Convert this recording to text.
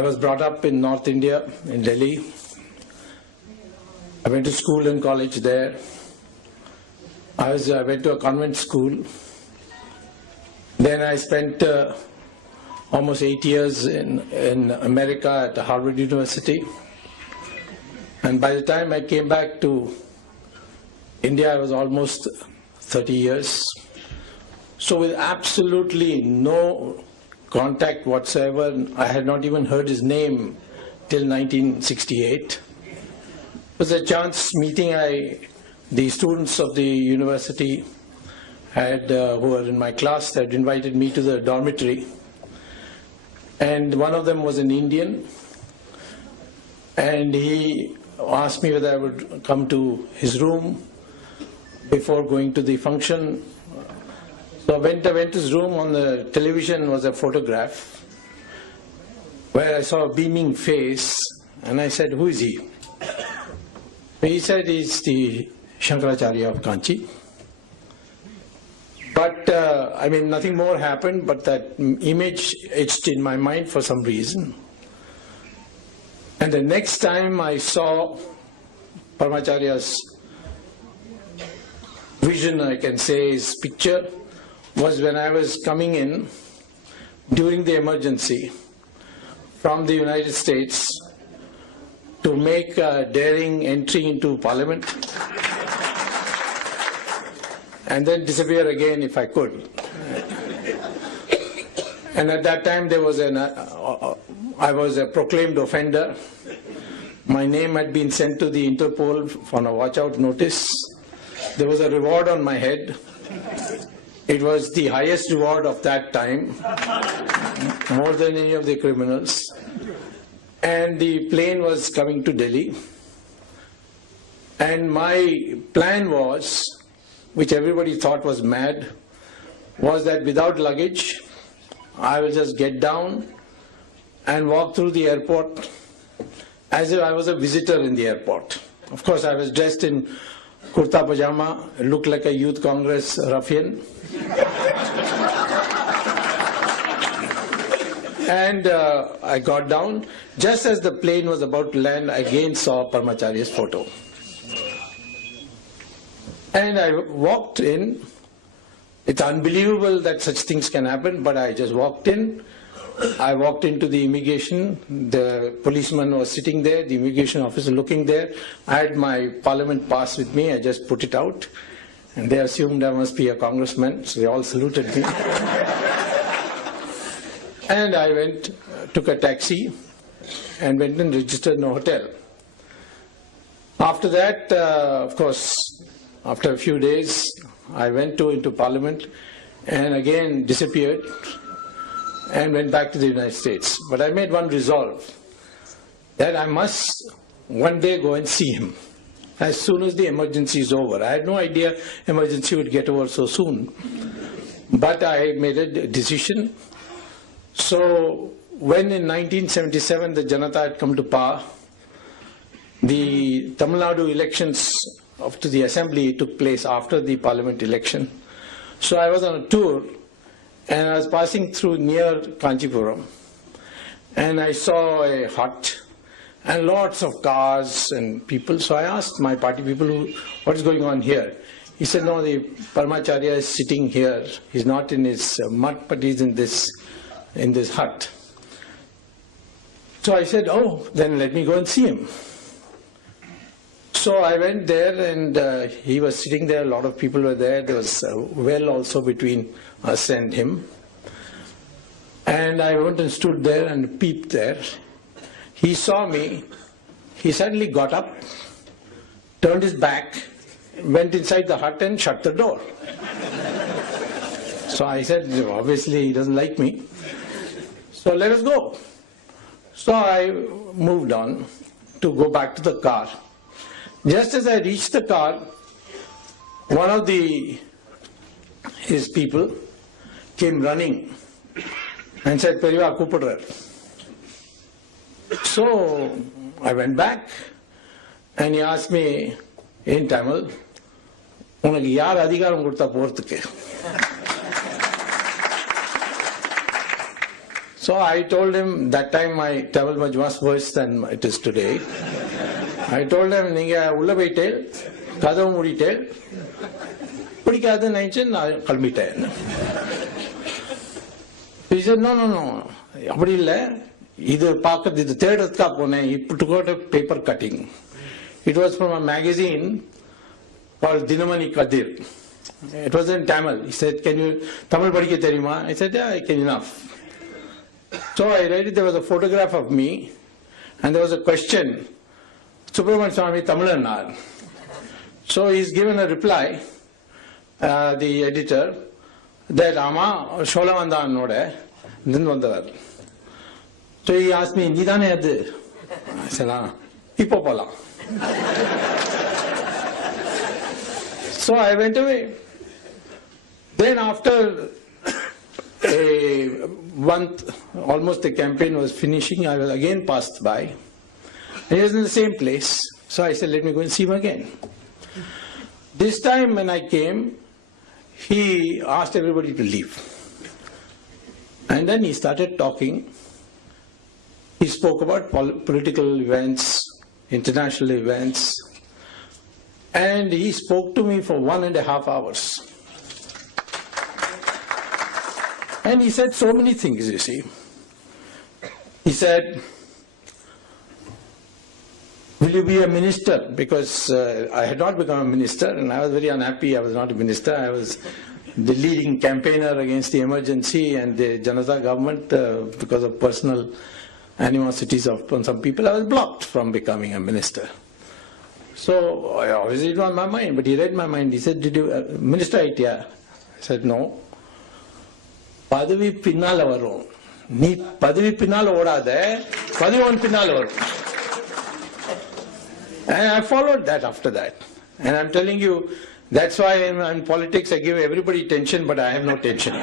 I was brought up in North India, in Delhi. I went to school and college there. I went to a convent school. Then I spent almost 8 years in America at Harvard University. And by the time I came back to India, I was almost 30 years. So with absolutely no contact whatsoever, I had not even heard his name till 1968. It was a chance meeting. The students of the university who were in my class had invited me to the dormitory. And one of them was an Indian. And he asked me whether I would come to his room before going to the function. So I went to his room. On the television was a photograph where I saw a beaming face, and I said, "Who is he?" He said, "He's the Shankaracharya of Kanchi." But nothing more happened, but that image etched in my mind for some reason. And the next time I saw Paramacharya's vision, I can say, his picture, was when I was coming in during the emergency from the United States to make a daring entry into Parliament and then disappear again if I could. And at that time I was a proclaimed offender. My name had been sent to the Interpol for a watch-out notice. There was a reward on my head. It was the highest reward of that time, more than any of the criminals. And the plane was coming to Delhi. And my plan was, which everybody thought was mad, was that without luggage, I will just get down and walk through the airport as if I was a visitor in the airport. Of course, I was dressed in kurta pajama, looked like a youth congress ruffian. And I got down. Just as the plane was about to land, I again saw Paramacharya's photo. And I walked in. It's unbelievable that such things can happen, but I just walked in. I walked into the immigration. The policeman was sitting there, the immigration officer looking there. I had my parliament pass with me. I just put it out. And they assumed I must be a congressman, so they all saluted me. And I took a taxi and went and registered in a hotel. After that, of course, after a few days, I went into Parliament and again disappeared and went back to the United States. But I made one resolve, that I must one day go and see him as soon as the emergency is over. I had no idea emergency would get over so soon. But I made a decision. So when in 1977 the Janata had come to power, the Tamil Nadu elections to the assembly took place after the parliament election. So I was on a tour and I was passing through near Kanchipuram and I saw a hut and lots of cars and people. So I asked my party people, what is going on here? He said, no, the Paramacharya is sitting here. He's not in his mud, but he's in this hut. So I said, oh, then let me go and see him. So I went there and he was sitting there, a lot of people were there. There was a well also between us and him. And I went and stood there and peeped there. He saw me, he suddenly got up, turned his back, went inside the hut and shut the door. So I said, obviously he doesn't like me. So let us go. So I moved on to go back to the car. Just as I reached the car, one of his people came running and said, Periva Kupadrar. So I went back and he asked me in Tamil, "Unakku yaar adhikaram kodutha poradhukku?" So I told him, that time my Tamil was much worse than it is today. I told him, "Ninga ulla poitel, kadavu muditel, pidikadhu nenichu naan kalambiten." He said, "No, appadi illa, idu paakradhu idu thedradhukka ponen, he took out a paper cutting. It was from a magazine called Dinamani Kadir. It was in Tamil. He said, "Can you Tamil padikka theriyuma?" I said, "Yeah, I can enough." So I read it, there was a photograph of me, and there was a question, "Subramanian Swamy Tamilanar." So he's given a reply, the editor, that Ama Sholavandan Node, Nindvandavar. So he asked me, "Nidane adu?" I said, "Ipo pola." So I went away. Then after a month, almost the campaign was finishing, I was again passed by. He was in the same place. So I said, "Let me go and see him again." This time when I came, he asked everybody to leave. And then he started talking. He spoke about political events, international events, and he spoke to me for 1.5 hours. And he said so many things, you see. He said, "Will you be a minister?" Because I had not become a minister, and I was very unhappy I was not a minister. I was the leading campaigner against the emergency and the Janata government because of personal animosities of some people. I was blocked from becoming a minister. So obviously it was on my mind, but he read my mind. He said, "Did you minister idea?" I said, "No." "Padavi pinnala varum. Nee padavi pinnala odada, padavi pinnala varum." And I followed that after that. And I'm telling you, that's why in politics I give everybody tension, but I have no tension.